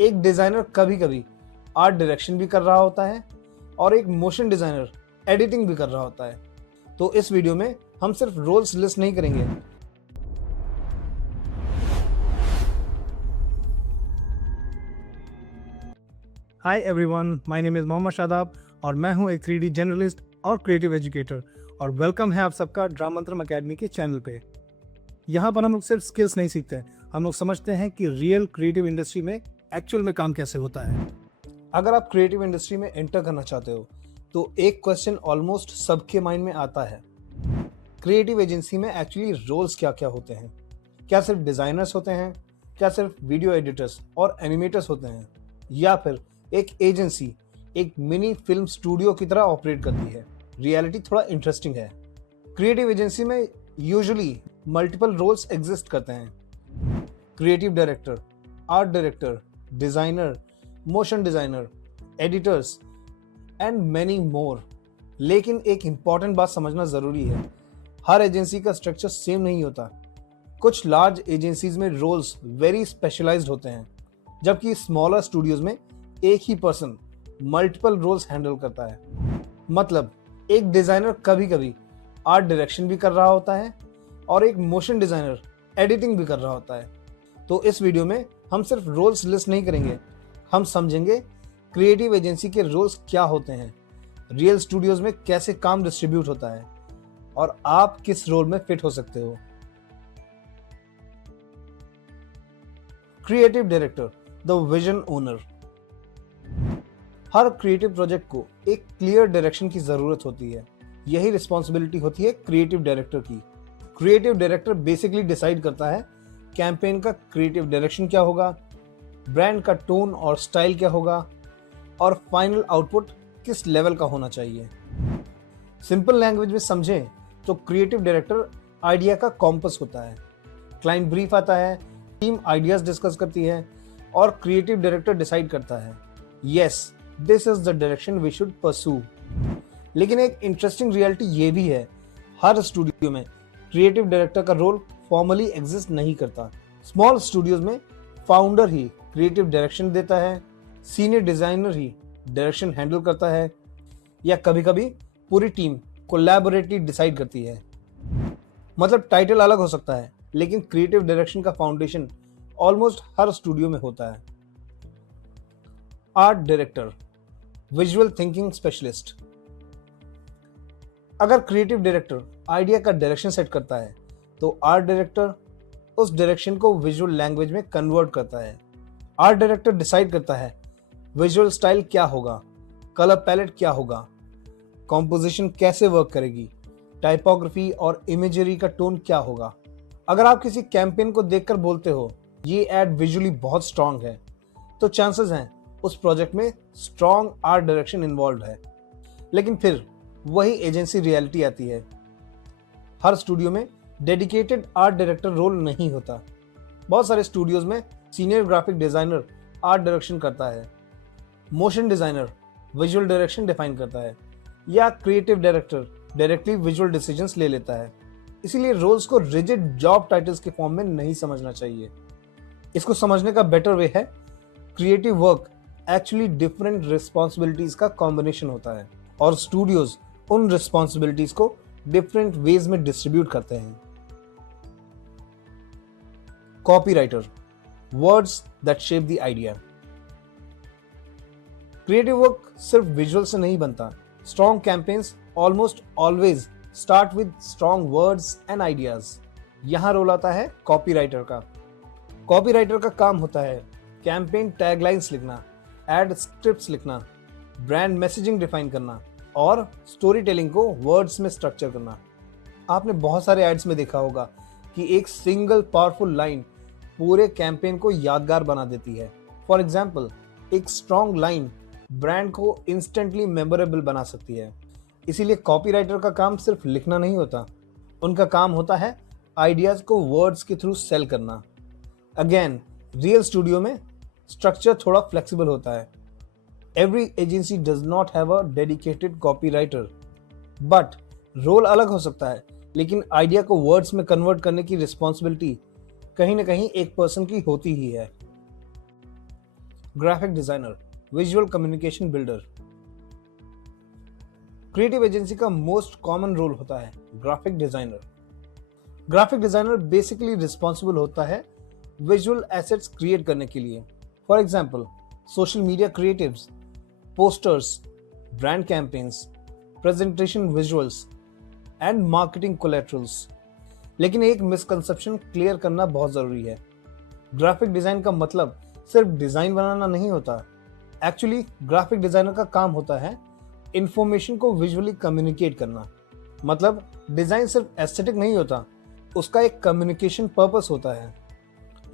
एक डिजाइनर कभी कभी आर्ट डायरेक्शन भी कर रहा होता है और एक मोशन डिजाइनर एडिटिंग भी कर रहा होता है। तो इस वीडियो में हम सिर्फ रोल्स लिस्ट नहीं करेंगे, hi everyone, my name is Mohammad Shadab और मैं हूं एक 3D जर्नलिस्ट और क्रिएटिव एजुकेटर और वेलकम है आप सबका ड्रामंत्रम एकेडमी के चैनल पे। यहाँ पर हम लोग सिर्फ स्किल्स नहीं सीखते हैं, हम लोग समझते हैं कि रियल क्रिएटिव इंडस्ट्री में एक्चुअल में काम कैसे होता है। अगर आप क्रिएटिव इंडस्ट्री में एंटर करना चाहते हो तो एक क्वेश्चन ऑलमोस्ट सबके माइंड में आता है, क्रिएटिव एजेंसी में एक्चुअली रोल्स क्या क्या होते हैं? क्या सिर्फ डिजाइनर्स होते हैं? क्या सिर्फ वीडियो एडिटर्स और एनिमेटर्स होते हैं? या फिर एक एजेंसी एक मिनी फिल्म स्टूडियो की तरह ऑपरेट करती है? रियलिटी थोड़ा इंटरेस्टिंग है। क्रिएटिव एजेंसी में यूजुअली मल्टीपल रोल्स एग्जिस्ट करते हैं। Creative director, art director, designer, motion designer, editors and many more. लेकिन एक इंपॉर्टेंट बात समझना जरूरी है, हर एजेंसी का स्ट्रक्चर सेम नहीं होता। कुछ लार्ज एजेंसीज में रोल्स वेरी स्पेशलाइज्ड होते हैं, जबकि स्मॉलर स्टूडियोज में एक ही पर्सन मल्टीपल रोल्स हैंडल करता है। मतलब एक डिजाइनर कभी कभी आर्ट डायरेक्शन भी कर रहा होता है और एक मोशन डिजाइनर एडिटिंग भी कर रहा होता है। तो इस वीडियो में हम सिर्फ रोल्स लिस्ट नहीं करेंगे, हम समझेंगे क्रिएटिव एजेंसी के रोल्स क्या होते हैं, रियल स्टूडियोज में कैसे काम डिस्ट्रीब्यूट होता है और आप किस रोल में फिट हो सकते हो। Creative director, the vision owner. Her creative project को एक क्लियर डायरेक्शन की जरूरत होती है। यही रिस्पॉन्सिबिलिटी होती है क्रिएटिव डायरेक्टर की। क्रिएटिव डायरेक्टर बेसिकली डिसाइड करता है कैंपेन का क्रिएटिव डायरेक्शन क्या होगा, ब्रांड का टोन और स्टाइल क्या होगा और फाइनल आउटपुट किस लेवल का होना चाहिए। सिंपल लैंग्वेज में समझें तो क्रिएटिव डायरेक्टर आइडिया का कॉम्पस होता है। क्लाइंट ब्रीफ आता है, टीम आइडियाज डिस्कस करती है और क्रिएटिव डायरेक्टर डिसाइड करता है, yes this is the direction we should pursue. लेकिन एक इंटरेस्टिंग रियलिटी ये भी है, हर स्टूडियो में क्रिएटिव डायरेक्टर का रोल फॉर्मली एग्जिस्ट नहीं करता। स्मॉल स्टूडियोज में फाउंडर ही क्रिएटिव डायरेक्शन देता है, सीनियर डिजाइनर ही डायरेक्शन हैंडल करता है या कभी कभी पूरी टीम कोलैबोरेटली डिसाइड करती है। मतलब टाइटल अलग हो सकता है लेकिन क्रिएटिव डायरेक्शन का फाउंडेशन ऑलमोस्ट हर स्टूडियो में होता है। Art director, visual thinking specialist. अगर क्रिएटिव डायरेक्टर आइडिया का डायरेक्शन सेट करता है तो आर्ट डायरेक्टर उस डायरेक्शन को विजुअल लैंग्वेज में कन्वर्ट करता है। आर्ट डायरेक्टर डिसाइड करता है विजुअल स्टाइल क्या होगा, कलर पैलेट क्या होगा, कॉम्पोजिशन कैसे वर्क करेगी, टाइपोग्राफी और इमेजरी का टोन क्या होगा। अगर आप किसी कैंपेन को देखकर बोलते हो ये एड विजुअली बहुत स्ट्रांग है, तो चांसेस हैं उस प्रोजेक्ट में स्ट्रांग आर्ट डायरेक्शन इन्वॉल्व है। लेकिन फिर वही एजेंसी रियलिटी आती है, हर स्टूडियो में डेडिकेटेड आर्ट डायरेक्टर रोल नहीं होता। बहुत सारे स्टूडियोज में senior graphic designer art direction करता है, motion designer visual direction define करता है या creative director directly visual decisions ले लेता है। इसीलिए रोल्स को रिजिड जॉब टाइटल्स के फॉर्म में नहीं समझना चाहिए। इसको समझने का बेटर वे है, creative work actually different responsibilities का कॉम्बिनेशन होता है और स्टूडियोज उन रिस्पॉन्सिबिलिटीज को डिफरेंट वेज में डिस्ट्रीब्यूट करते हैं। Copywriter, words that shape the idea. Creative work सिर्फ विजुअल से नहीं बनता। Strong campaigns almost always start with strong words and ideas. यहां रोल आता है कॉपीराइटर का। कॉपीराइटर का काम होता है कैंपेन टैगलाइंस लिखना, एड स्क्रिप्ट्स लिखना, ब्रांड मैसेजिंग डिफाइन करना और स्टोरी टेलिंग को वर्ड्स में स्ट्रक्चर करना। आपने बहुत सारे एड्स में देखा होगा कि एक सिंगल पावरफुल लाइन पूरे कैंपेन को यादगार बना देती है। फॉर एग्जाम्पल, एक स्ट्रॉन्ग लाइन ब्रांड को इंस्टेंटली मेमोरेबल बना सकती है। इसीलिए कॉपीराइटर का काम सिर्फ लिखना नहीं होता, उनका काम होता है आइडियाज को वर्ड्स के थ्रू सेल करना। अगेन, रियल स्टूडियो में स्ट्रक्चर थोड़ा फ्लेक्सिबल होता है। Every agency does not have a dedicated copywriter, but role अलग हो सकता है, लेकिन आइडिया को वर्ड्स में कन्वर्ट करने की रिस्पॉन्सिबिलिटी कहीं ना कहीं एक पर्सन की होती ही है। Graphic designer, visual communication builder. Creative agency का मोस्ट कॉमन रोल होता है graphic designer. Graphic designer basically responsible होता है विजुअल एसेट्स क्रिएट करने के लिए। For example, social media creatives, posters, brand campaigns, presentation visuals and marketing collaterals. लेकिन एक मिसकंसेप्शन क्लियर करना बहुत जरूरी है। ग्राफिक डिजाइन का मतलब सिर्फ डिजाइन बनाना नहीं होता। एक्चुअली ग्राफिक डिजाइनर का काम होता है इंफॉर्मेशन को विजुअली कम्युनिकेट करना। मतलब डिजाइन सिर्फ एस्थेटिक नहीं होता, उसका एक कम्युनिकेशन पर्पस होता है।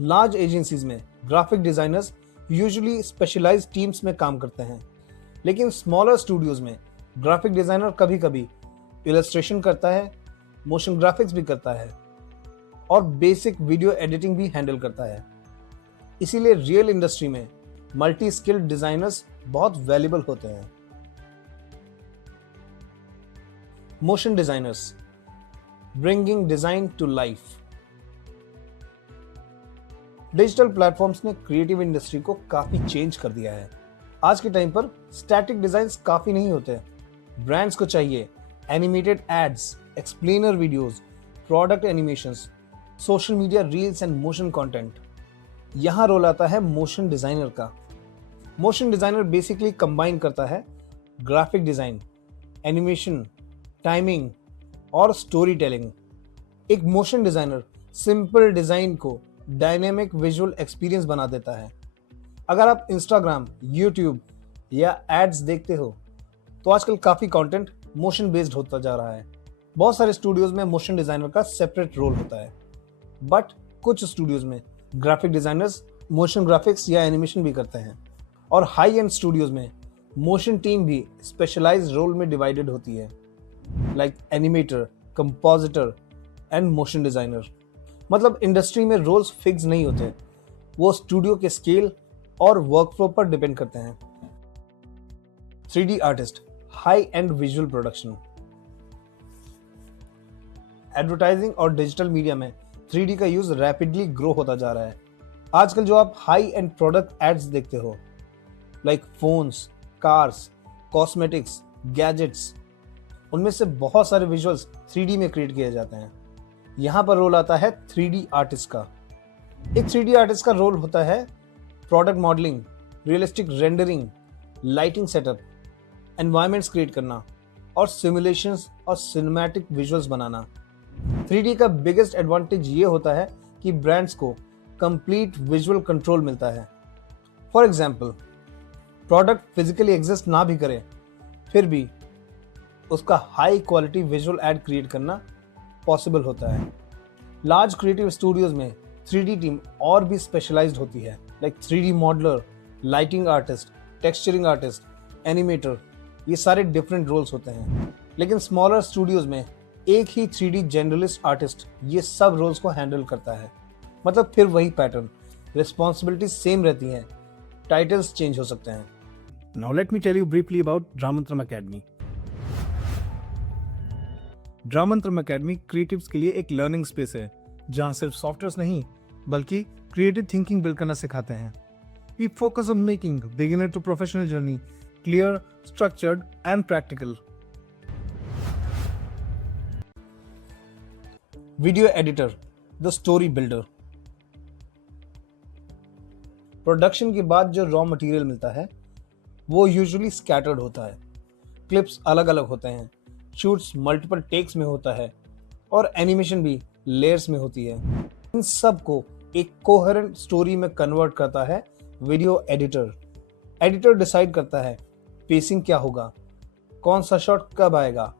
लार्ज एजेंसीज में graphic designers usually specialized teams में काम करते हैं, लेकिन स्मॉलर स्टूडियोज में ग्राफिक डिजाइनर कभी कभी इलस्ट्रेशन करता है, मोशन ग्राफिक्स भी करता है और बेसिक वीडियो एडिटिंग भी हैंडल करता है। इसीलिए रियल इंडस्ट्री में मल्टी स्किल्ड डिजाइनर्स बहुत वैल्यूबल होते हैं। Motion designers, bringing design to life. Digital platforms ने क्रिएटिव इंडस्ट्री को काफी चेंज कर दिया है। आज के टाइम पर स्टैटिक डिजाइन्स काफी नहीं होते। ब्रांड्स को चाहिए animated ads, explainer videos, product animations, social media reels and motion content. यहां रोल आता है मोशन डिजाइनर का। मोशन डिजाइनर बेसिकली कंबाइन करता है ग्राफिक डिजाइन, एनिमेशन, टाइमिंग और स्टोरी टेलिंग। एक मोशन डिजाइनर सिंपल डिजाइन को डायनेमिक विजुअल एक्सपीरियंस बना देता है। अगर आप इंस्टाग्राम, यूट्यूब या एड्स देखते हो तो आजकल काफी कंटेंट मोशन बेस्ड होता जा रहा है। बहुत सारे स्टूडियोज में मोशन डिजाइनर का सेपरेट रोल होता है, बट कुछ स्टूडियोज में ग्राफिक डिजाइनर्स मोशन ग्राफिक्स या एनिमेशन भी करते हैं। और हाई एंड स्टूडियोज में मोशन टीम भी स्पेशलाइज्ड रोल में डिवाइडेड होती है, like animator, compositor and motion designer. मतलब इंडस्ट्री में रोल्स फिक्स नहीं होते, वो स्टूडियो के स्केल और वर्कफ्लो पर डिपेंड करते हैं। 3D artist, high and visual production. Advertising और डिजिटल मीडिया में 3D का यूज रैपिडली ग्रो होता जा रहा है। आजकल जो आप हाई एंड प्रोडक्ट एड्स देखते हो, like phones, cars, cosmetics, gadgets, उनमें से बहुत सारे विजुअल्स 3D में क्रिएट किए जाते हैं। यहां पर रोल आता है 3D आर्टिस्ट का। एक 3D आर्टिस्ट का रोल होता है product modelling, realistic rendering, lighting setup, environments create करना और सिमुलेशंस और सिनेमैटिक विजुअल्स बनाना। 3D का बिगेस्ट एडवांटेज ये होता है कि ब्रांड्स को कंप्लीट विजुअल कंट्रोल मिलता है। For example, product physically exist ना भी करे, फिर भी उसका high quality visual add create करना पॉसिबल होता है। लार्ज क्रिएटिव स्टूडियोज में 3D टीम और भी स्पेशलाइज्ड होती है, like 3D modeller, lighting artist, texturing artist, animator. ये सारे डिफरेंट रोल्स होते हैं। लेकिन स्मॉलर स्टूडियोज में एक ही 3D जनरलिस्ट आर्टिस्ट ये सब रोल्स को हैंडल करता है। मतलब फिर वही पैटर्न, रिस्पॉन्सिबिलिटी सेम रहती हैं, टाइटल्स चेंज हो सकते हैं। Now let me tell you briefly about Dramantram Academy. Dramantram academy creatives के लिए एक लर्निंग स्पेस है जहां सिर्फ सॉफ्टवेयर्स नहीं बल्कि क्रिएटिव थिंकिंग बिल्ड करना सिखाते हैं। We focus on making beginner to professional journey clear, structured and practical. Video editor, the story builder. Production के बाद जो रॉ मटेरियल मिलता है वो यूजुअली स्कैटर्ड होता है। क्लिप्स अलग अलग होते हैं, शूट्स मल्टीपल टेक्स में होता है और एनिमेशन भी लेयर्स में होती है। इन सब को एक कोहेरेंट स्टोरी में कन्वर्ट करता है वीडियो एडिटर। एडिटर डिसाइड करता है पेसिंग क्या होगा, कौन सा शॉट कब आएगा,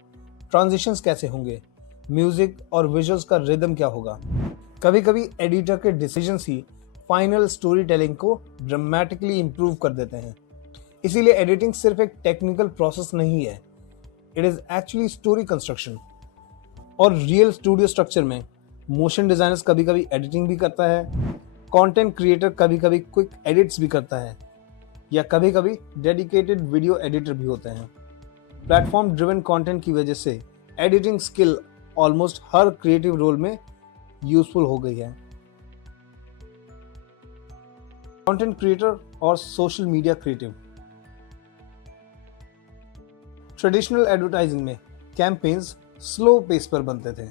ट्रांजिशंस कैसे होंगे, म्यूजिक और विजुअल्स का रिदम क्या होगा। कभी कभी एडिटर के डिसीजंस ही फाइनल स्टोरी टेलिंग को ड्रामेटिकली इंप्रूव कर देते हैं। इसीलिए एडिटिंग सिर्फ एक टेक्निकल प्रोसेस नहीं है, it is actually story construction. और रियल स्टूडियो स्ट्रक्चर में मोशन डिजाइनर्स कभी कभी एडिटिंग भी करता है, कंटेंट क्रिएटर कभी कभी क्विक एडिट्स भी करता है, या कभी कभी डेडिकेटेड वीडियो एडिटर भी होते हैं। प्लेटफॉर्म ड्रिवन कंटेंट की वजह से एडिटिंग स्किल ऑलमोस्ट हर क्रिएटिव रोल में यूजफुल हो गई है। कंटेंट क्रिएटर और social media creative. Traditional advertising में कैंपेन्स स्लो पेस पर बनते थे,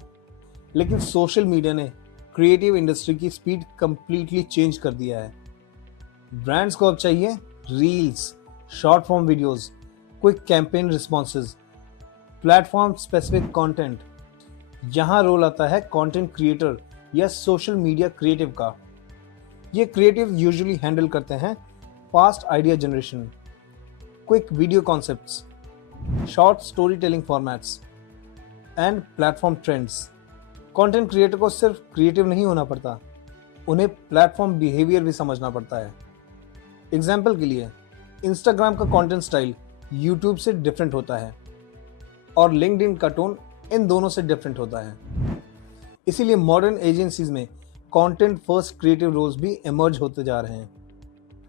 लेकिन सोशल मीडिया ने क्रिएटिव इंडस्ट्री की स्पीड कंप्लीटली चेंज कर दिया है। ब्रांड्स को अब चाहिए reels, short form videos, quick campaign responses, platform specific content. यहाँ रोल आता है कंटेंट क्रिएटर या सोशल मीडिया क्रिएटिव का। ये क्रिएटिव यूजुअली हैंडल करते हैं fast idea generation, quick video concepts, short story telling formats and platform trends. Content creator को सिर्फ क्रिएटिव नहीं होना पड़ता, उन्हें प्लेटफॉर्म बिहेवियर भी समझना पड़ता है। एग्जाम्पल के लिए इंस्टाग्राम का कंटेंट स्टाइल यूट्यूब से डिफरेंट होता है और लिंक्डइन का टोन इन दोनों से डिफरेंट होता है। इसीलिए मॉडर्न एजेंसीज में कंटेंट फर्स्ट क्रिएटिव रोल्स भी इमर्ज होते जा रहे हैं।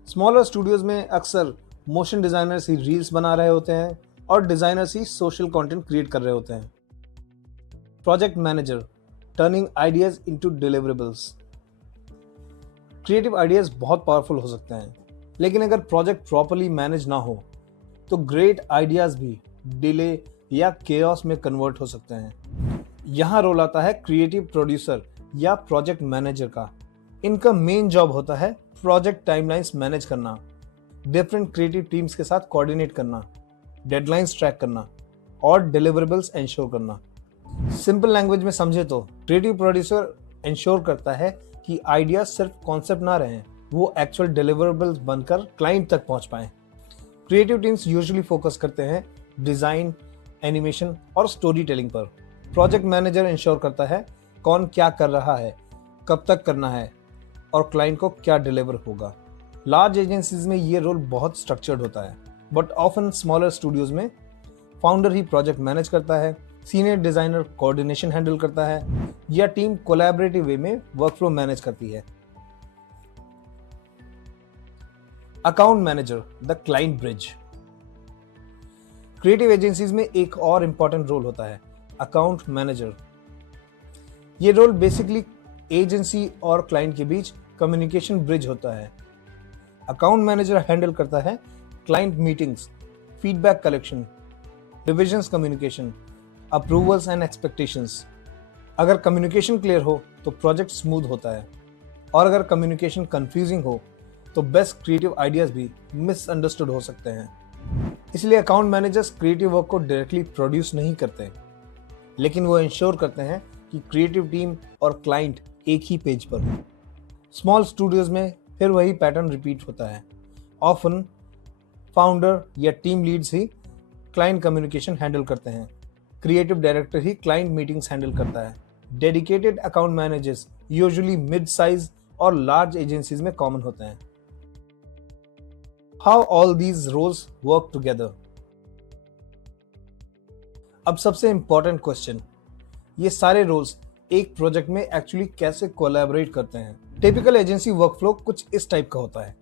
स्मॉलर स्टूडियोज में अक्सर मोशन डिजाइनर्स ही रील्स बना रहे होते हैं और डिजाइनर्स ही सोशल कंटेंट क्रिएट कर रहे होते हैं। Project manager turning ideas into deliverables. Creative ideas बहुत पावरफुल हो सकते हैं, लेकिन अगर प्रोजेक्ट प्रॉपर्ली मैनेज ना हो तो ग्रेट आइडियाज भी डिले या केओस में कन्वर्ट हो सकते हैं। यहाँ रोल आता है क्रिएटिव प्रोड्यूसर या प्रोजेक्ट मैनेजर का। इनका मेन जॉब होता है प्रोजेक्ट टाइमलाइंस मैनेज करना, डिफरेंट क्रिएटिव टीम्स के साथ कोऑर्डिनेट करना, डेडलाइंस ट्रैक करना और डिलीवरेबल्स इंश्योर करना। सिंपल लैंग्वेज में समझे तो क्रिएटिव प्रोड्यूसर इंश्योर करता है कि आइडिया सिर्फ कॉन्सेप्ट ना रहे, वो एक्चुअल डिलीवरेबल्स बनकर क्लाइंट तक पहुंच पाए। क्रिएटिव टीम्स यूजुअली फोकस करते हैं डिजाइन, एनिमेशन और स्टोरी टेलिंग पर। प्रोजेक्ट मैनेजर इंश्योर करता है कौन क्या कर रहा है, कब तक करना है और क्लाइंट को क्या डिलीवर होगा। लार्ज एजेंसीज में ये रोल बहुत स्ट्रक्चर्ड होता है, बट ऑफन स्मॉलर स्टूडियोज में फाउंडर ही प्रोजेक्ट मैनेज करता है, सीनियर डिजाइनर कोऑर्डिनेशन हैंडल करता है या टीम कोलैबोरेटिव वे में वर्कफ्लो मैनेज करती है। Account manager the client bridge. Creative agencies में एक और इंपॉर्टेंट रोल होता है अकाउंट मैनेजर। ये रोल बेसिकली एजेंसी और क्लाइंट के बीच कम्युनिकेशन ब्रिज होता है। अकाउंट मैनेजर हैंडल करता है client meetings, feedback collection, divisions communication, approvals and expectations. अगर कम्युनिकेशन क्लियर हो तो प्रोजेक्ट स्मूथ होता है, और अगर कम्युनिकेशन कंफ्यूजिंग हो तो बेस्ट क्रिएटिव आइडियाज भी मिसअंडरस्टूड हो सकते हैं। इसलिए अकाउंट मैनेजर्स क्रिएटिव वर्क को डायरेक्टली प्रोड्यूस नहीं करते, लेकिन वो इंश्योर करते हैं कि क्रिएटिव टीम और क्लाइंट एक ही पेज पर हो। स्मॉल स्टूडियोज में फिर वही पैटर्न रिपीट होता है। ऑफन फाउंडर या टीम लीड्स ही क्लाइंट कम्युनिकेशन हैंडल करते हैं, क्रिएटिव डायरेक्टर ही क्लाइंट मीटिंग्स हैंडल करता है। Dedicated account managers usually mid size और लार्ज एजेंसीज में कॉमन होते हैं। How all these roles work together. अब सबसे इंपॉर्टेंट क्वेश्चन, ये सारे रोल्स एक प्रोजेक्ट में एक्चुअली कैसे कोलैबोरेट करते हैं। टिपिकल एजेंसी वर्कफ्लो कुछ इस टाइप का होता है: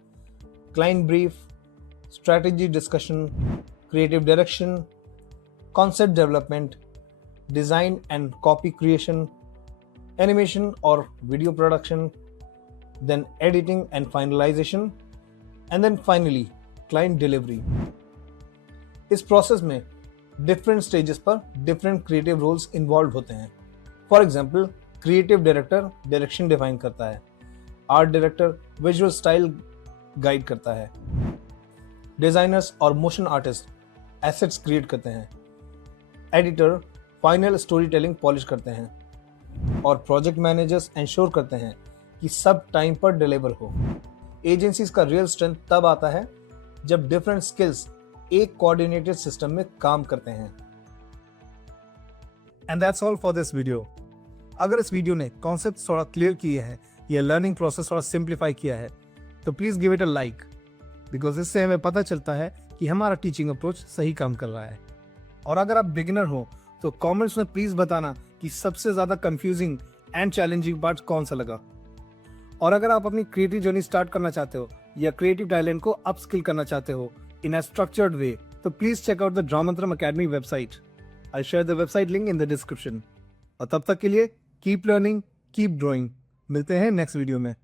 client brief, strategy discussion, creative direction, concept development, design and copy creation, animation और video production, then editing and finalisation, and then finally client delivery. इस प्रोसेस में डिफरेंट स्टेजेस पर different creative roles involve होते हैं। For example, creative director direction define करता है, art director visual style guide करता है, डिजाइनर्स और मोशन आर्टिस्ट एसेट्स क्रिएट करते हैं, editor final story telling polish करते हैं, और प्रोजेक्ट मैनेजर्स इंश्योर करते हैं कि सब टाइम पर डिलीवर हो। एजेंसीज का रियल स्ट्रेंथ तब आता है जब डिफरेंट स्किल्स एक कोऑर्डिनेटेड सिस्टम में काम करते हैं। And that's all for this video. अगर इस वीडियो ने कॉन्सेप्ट थोड़ा क्लियर किए हैं या लर्निंग प्रोसेस थोड़ा सिंप्लीफाई किया है तो please give it a like, because इससे हमें पता चलता है कि हमारा टीचिंग अप्रोच सही काम कर रहा है। और अगर आप बिगिनर हो तो कमेंट्स में प्लीज बताना कि सबसे ज्यादा कंफ्यूजिंग एंड चैलेंजिंग पार्ट कौन सा लगा। और अगर आप अपनी क्रिएटिव जर्नी स्टार्ट करना चाहते हो या क्रिएटिव टैलेंट को अपस्किल करना चाहते हो इन अ स्ट्रक्चर्ड वे, तो please check out the Dramantram academy website. I share the website link in the description. और तब तक के लिए कीप लर्निंग, कीप ग्रोइंग। मिलते हैं नेक्स्ट वीडियो में।